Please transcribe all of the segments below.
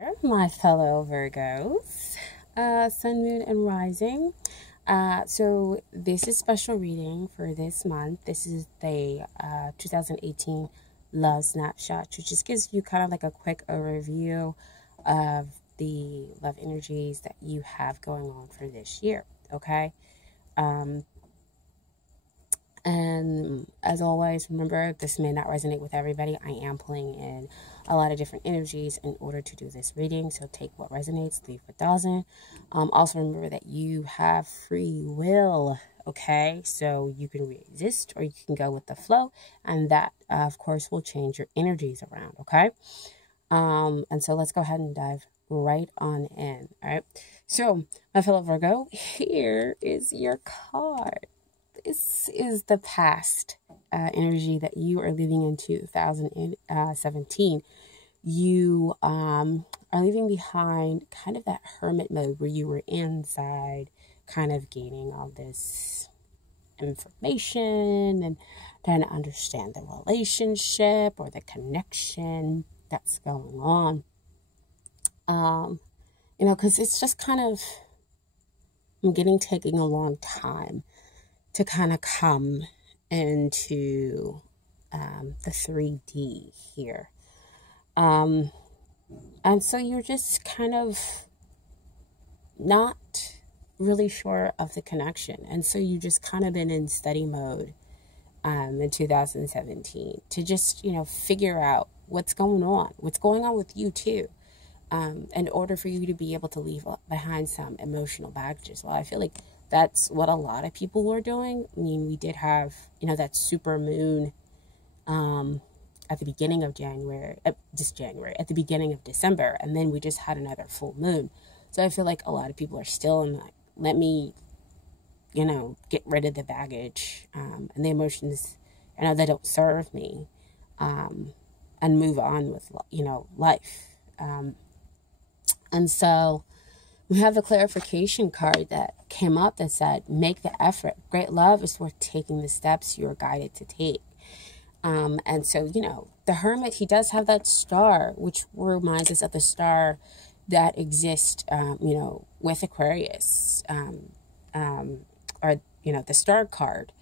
My fellow Virgos, Sun, Moon, and Rising. So this is special reading for this month. This is the 2018 Love Snapshot, which just gives you kind of like a quick overview of the love energies that you have going on for this year. Okay. And as always, remember, this may not resonate with everybody. I am pulling in a lot of different energies in order to do this reading. So take what resonates, leave what doesn't. Also remember that you have free will, okay? So you can resist or you can go with the flow. And that, of course, will change your energies around, okay? And so let's go ahead and dive right on in, all right? So, my fellow Virgo, here is your card. This is the past energy that you are living in 2017. You are leaving behind kind of that hermit mode where you were inside, kind of gaining all this information and trying to understand the relationship or the connection that's going on. Because it's just kind of, taking a long time to kind of come into the 3D here. And so you're just kind of not really sure of the connection. And so you just kind of been in study mode in 2017 to just, figure out what's going on with you too. In order for you to be able to leave behind some emotional baggages. Well, I feel like that's what a lot of people were doing. I mean, we did have, that super moon at the beginning of January, at the beginning of December, and then we just had another full moon. So I feel like a lot of people are still in like, let me, get rid of the baggage and the emotions, that don't serve me, and move on with, life. And so we have the clarification card that came up that said, make the effort. Great love is worth taking the steps you are guided to take. And so, the hermit, he does have that star, which reminds us of the star that exists, with Aquarius, or, the star card.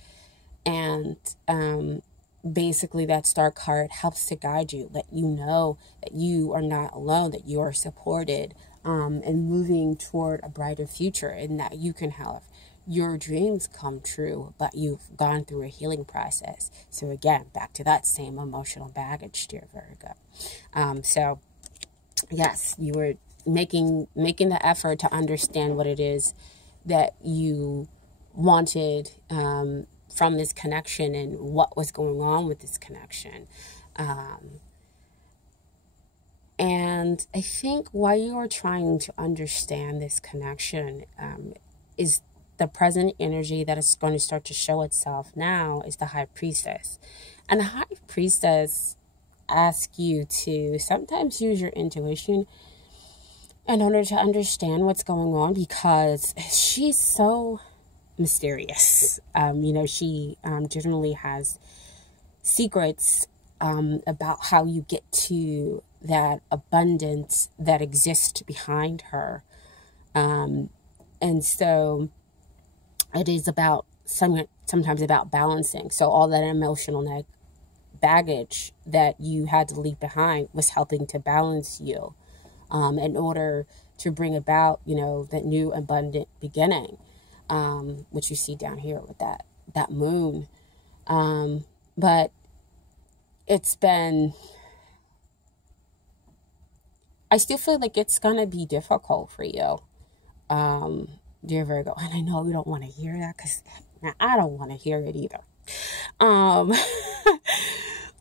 And basically that star card helps to guide you, let you know that you are not alone, that you are supported, and moving toward a brighter future, and that you can have your dreams come true, but you've gone through a healing process. So again, back to that same emotional baggage, dear Virgo. So yes, you were making the effort to understand what it is that you wanted from this connection and what was going on with this connection. And I think why you are trying to understand this connection is the present energy that is going to start to show itself now is the High Priestess. And the High Priestess asks you to sometimes use your intuition in order to understand what's going on, because she's so mysterious. She generally has secrets about how you get to that abundance that exists behind her. And so it is about sometimes about balancing. So all that emotional baggage that you had to leave behind was helping to balance you in order to bring about, that new abundant beginning, which you see down here with that moon. But it's been, I still feel like it's going to be difficult for you, dear Virgo. And I know you don't want to hear that, because I don't want to hear it either.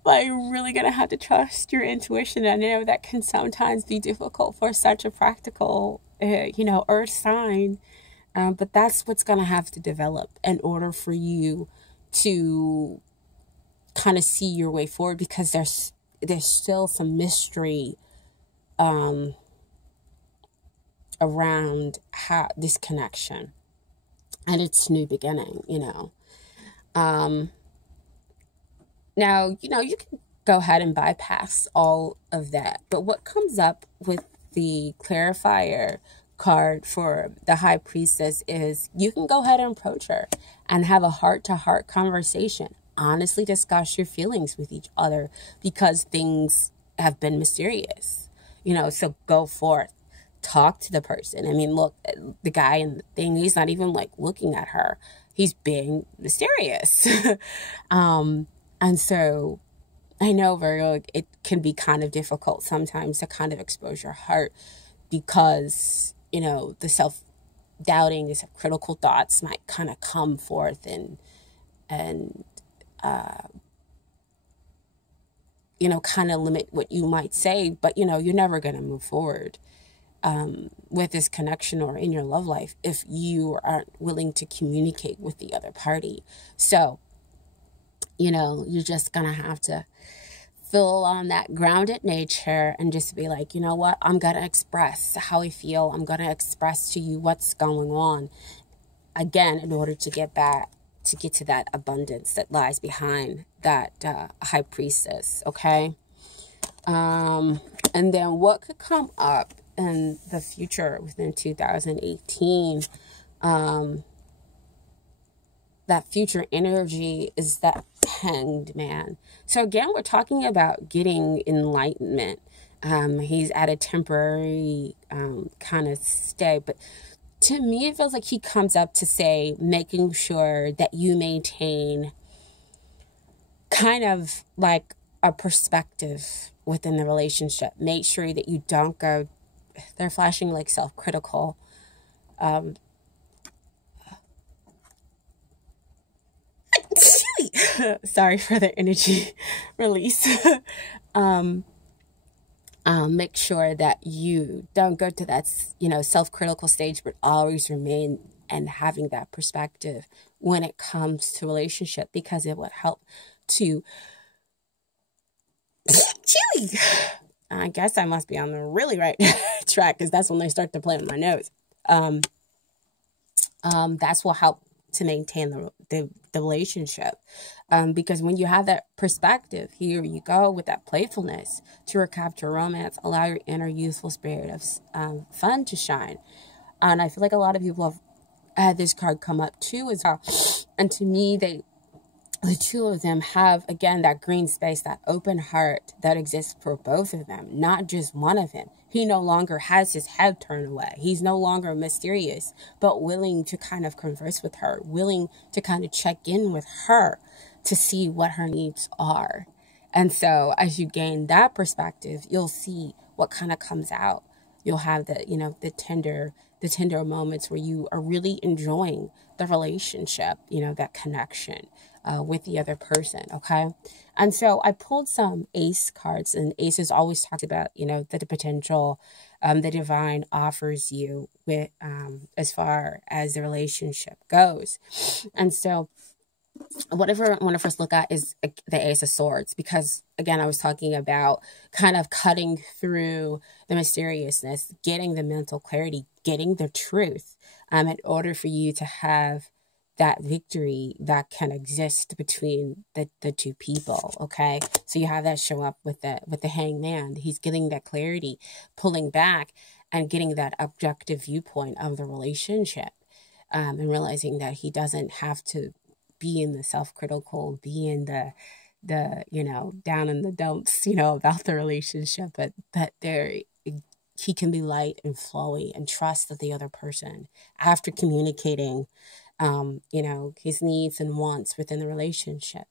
But you're really going to have to trust your intuition. I know that can sometimes be difficult for such a practical, earth sign. But that's what's going to have to develop in order for you to kind of see your way forward, because there's still some mystery around how this connection and its new beginning, Now, you can go ahead and bypass all of that. But what comes up with the clarifier card for the High Priestess is you can go ahead and approach her and have a heart-to-heart conversation. Honestly discuss your feelings with each other because things have been mysterious. You know, so go forth. Talk to the person. I mean, look, the guy in the thing, he's not even like looking at her. He's being mysterious. And so I know, Virgo, it can be kind of difficult sometimes to kind of expose your heart because, you know, the self-doubting, the self-critical thoughts might kind of come forth and you know, kind of limit what you might say, but, you know, you're never going to move forward with this connection or in your love life if you aren't willing to communicate with the other party. So, you know, you're just going to have to feel on that grounded nature and just be like, you know what, I'm going to express how I feel. I'm going to express to you what's going on. Again, in order to get to that abundance that lies behind that High Priestess, okay? And then what could come up in the future within 2018? That future energy is that Hanged Man. So again, we're talking about getting enlightenment. He's at a temporary kind of stay, but to me, it feels like he comes up to say, making sure that you maintain kind of like a perspective within the relationship. Make sure that you don't go, they're flashing like self-critical. Sorry for the energy release. Make sure that you don't go to that, you know, self-critical stage, but always remain and having that perspective when it comes to relationship, because it would help to I guess I must be on the really right track, because that's when they start to play with my nose. That's will help to maintain the relationship. Because when you have that perspective, here you go with that playfulness to recapture romance, allow your inner youthful spirit of fun to shine. And I feel like a lot of people have had this card come up too as well. And to me, the two of them have, again, that green space, that open heart that exists for both of them, not just one of them. He no longer has his head turned away. He's no longer mysterious, but willing to kind of converse with her, willing to kind of check in with her to see what her needs are. And so as you gain that perspective, you'll see what kind of comes out. You'll have the, you know, the tender moments where you are really enjoying the relationship, you know, that connection with the other person, okay? And so I pulled some ace cards, and aces always talks about, you know, the potential the divine offers you with as far as the relationship goes. And so whatever I want to first look at is the Ace of Swords, because again, I was talking about kind of cutting through the mysteriousness, getting the mental clarity, getting the truth, in order for you to have that victory that can exist between the two people. Okay, so you have that show up with the Hanged Man. He's getting that clarity, pulling back, and getting that objective viewpoint of the relationship, and realizing that he doesn't have to be in the self-critical, be in the you know, down in the dumps, you know, about the relationship, but that he can be light and flowy and trust that the other person, after communicating you know, his needs and wants within the relationship,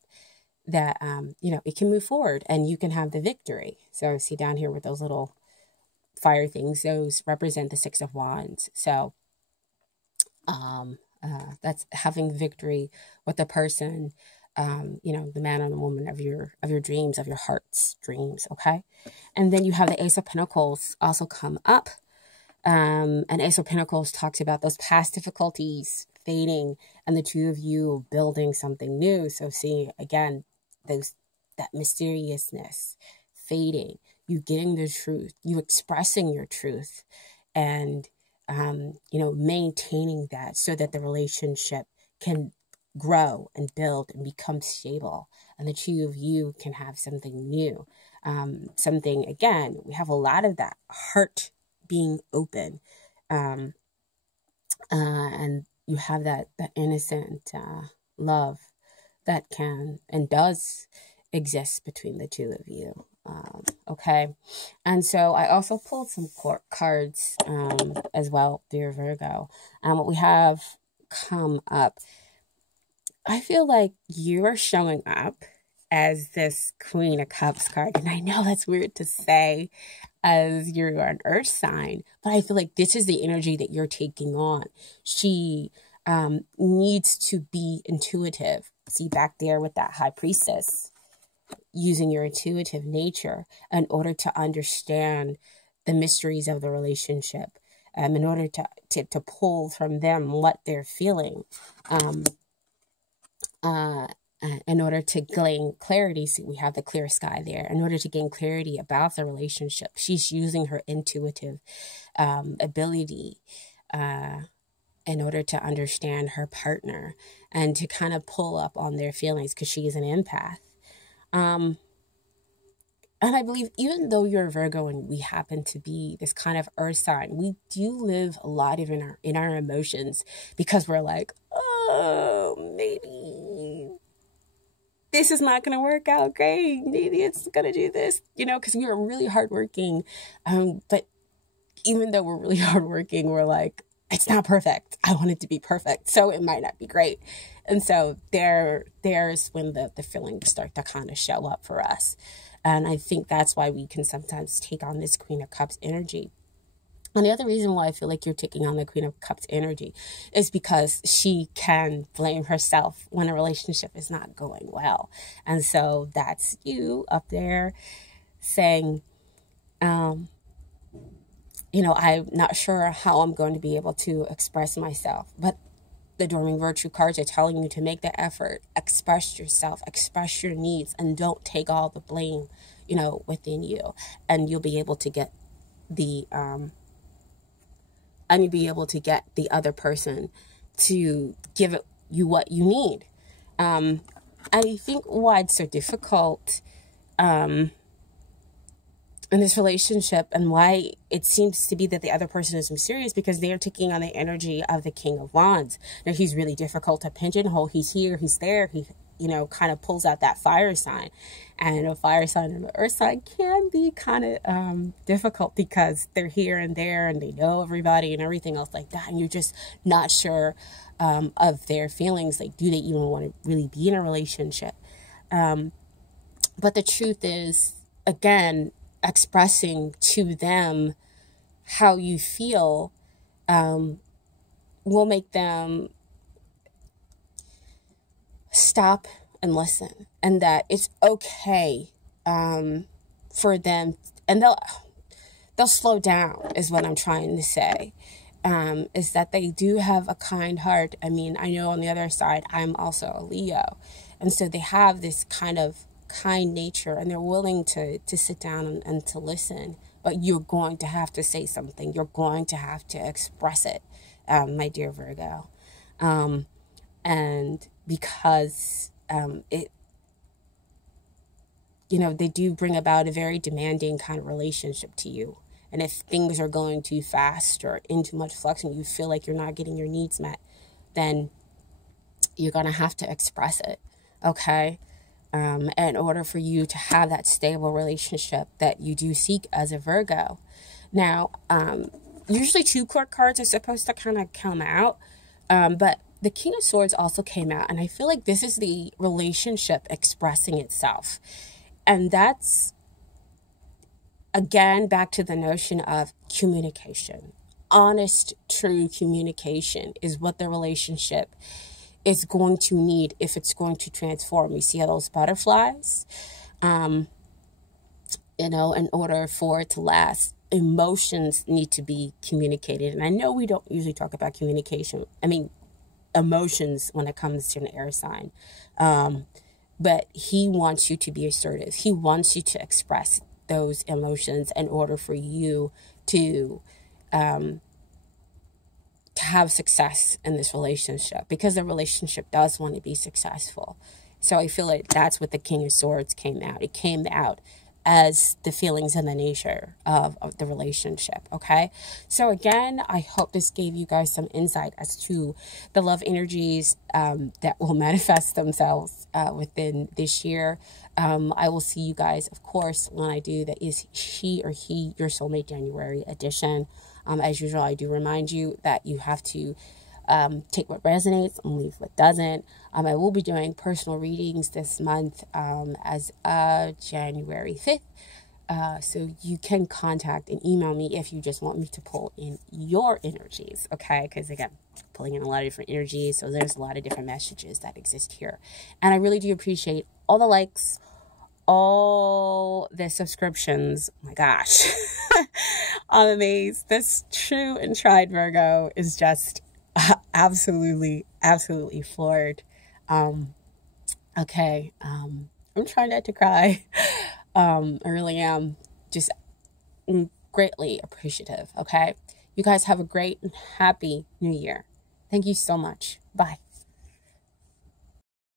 that you know, it can move forward and you can have the victory. So see down here with those little fire things, those represent the Six of Wands. So that's having victory with the person, you know, the man or the woman of your dreams, of your heart's dreams. Okay. And then you have the Ace of Pentacles also come up. And Ace of Pentacles talks about those past difficulties fading and the two of you building something new. So see, again, that mysteriousness fading, you getting the truth, you expressing your truth, and you know, maintaining that so that the relationship can grow and build and become stable, and the two of you can have something new. Something, again, we have a lot of that heart being open. And you have that innocent love that can and does exist between the two of you. Okay. And so I also pulled some cards as well, dear Virgo. What we have come up, I feel like you are showing up as this Queen of Cups card. And I know that's weird to say as you're an earth sign, but I feel like this is the energy that you're taking on. She needs to be intuitive. See back there with that High Priestess, using your intuitive nature in order to understand the mysteries of the relationship, in order to pull from them what they're feeling, in order to gain clarity. See, we have the clear sky there. In order to gain clarity about the relationship, she's using her intuitive ability in order to understand her partner and to kind of pull up on their feelings, because she is an empath. And I believe even though you're a Virgo and we happen to be this kind of earth sign, we do live a lot of in our emotions, because we're like, oh, maybe this is not going to work out great. Maybe it's going to do this, because we are really hardworking. But even though we're really hardworking, we're like, it's not perfect. I want it to be perfect, so it might not be great. And so there's when the feelings start to kind of show up for us. And I think that's why we can sometimes take on this Queen of Cups energy. And the other reason why I feel like you're taking on the Queen of Cups energy is because she can blame herself when a relationship is not going well. And so that's you up there saying, I'm not sure how I'm going to be able to express myself, but the Dorming Virtue cards are telling you to make the effort, express yourself, express your needs, and don't take all the blame, within you. And you'll be able to get the other person to give you what you need. I think why it's so difficult in this relationship, and why it seems to be that the other person is mysterious, because they are taking on the energy of the King of Wands. Now, he's really difficult to pigeonhole. He's here, he's there. He, kind of pulls out that fire sign. And a fire sign and an earth sign can be kind of difficult, because they're here and there and they know everybody and everything else like that. And you're just not sure of their feelings. Like, do they even want to really be in a relationship? But the truth is, again, expressing to them how you feel will make them stop and listen, and that it's okay for them, and they'll slow down, is what I'm trying to say. Is that they do have a kind heart. I mean, I know on the other side, I'm also a Leo, and so they have this kind of kind nature, and they're willing to sit down and to listen. But you're going to have to say something. You're going to have to express it, my dear Virgo. And because they do bring about a very demanding kind of relationship to you. And if things are going too fast or in too much flux and you feel like you're not getting your needs met, then you're going to have to express it, okay? In order for you to have that stable relationship that you do seek as a Virgo. Now, usually 2 court cards are supposed to kind of come out, but the King of Swords also came out, and I feel like this is the relationship expressing itself. And that's, again, back to the notion of communication. Honest, true communication is what the relationship is going to need if it's going to transform. You see how those butterflies, in order for it to last, emotions need to be communicated. And I know we don't usually talk about emotions when it comes to an air sign. But he wants you to be assertive. He wants you to express those emotions in order for you to have success in this relationship, because the relationship does want to be successful. So I feel like that's what the King of Swords came out. It came out as the feelings and the nature of the relationship. Okay, so again, I hope this gave you guys some insight as to the love energies that will manifest themselves within this year. I will see you guys, of course, when I do the Is She or He Your Soulmate January edition. As usual, I do remind you that you have to take what resonates and leave what doesn't. I will be doing personal readings this month as January 5th. So you can contact and email me if you just want me to pull in your energies, okay? Because again, pulling in a lot of different energies, so there's a lot of different messages that exist here. And I really do appreciate all the likes, all the subscriptions. Oh my gosh. I'm amazed. This true and tried Virgo is just absolutely floored. Okay. I'm trying not to cry. I really am just greatly appreciative. Okay. You guys have a great and happy new year. Thank you so much. Bye.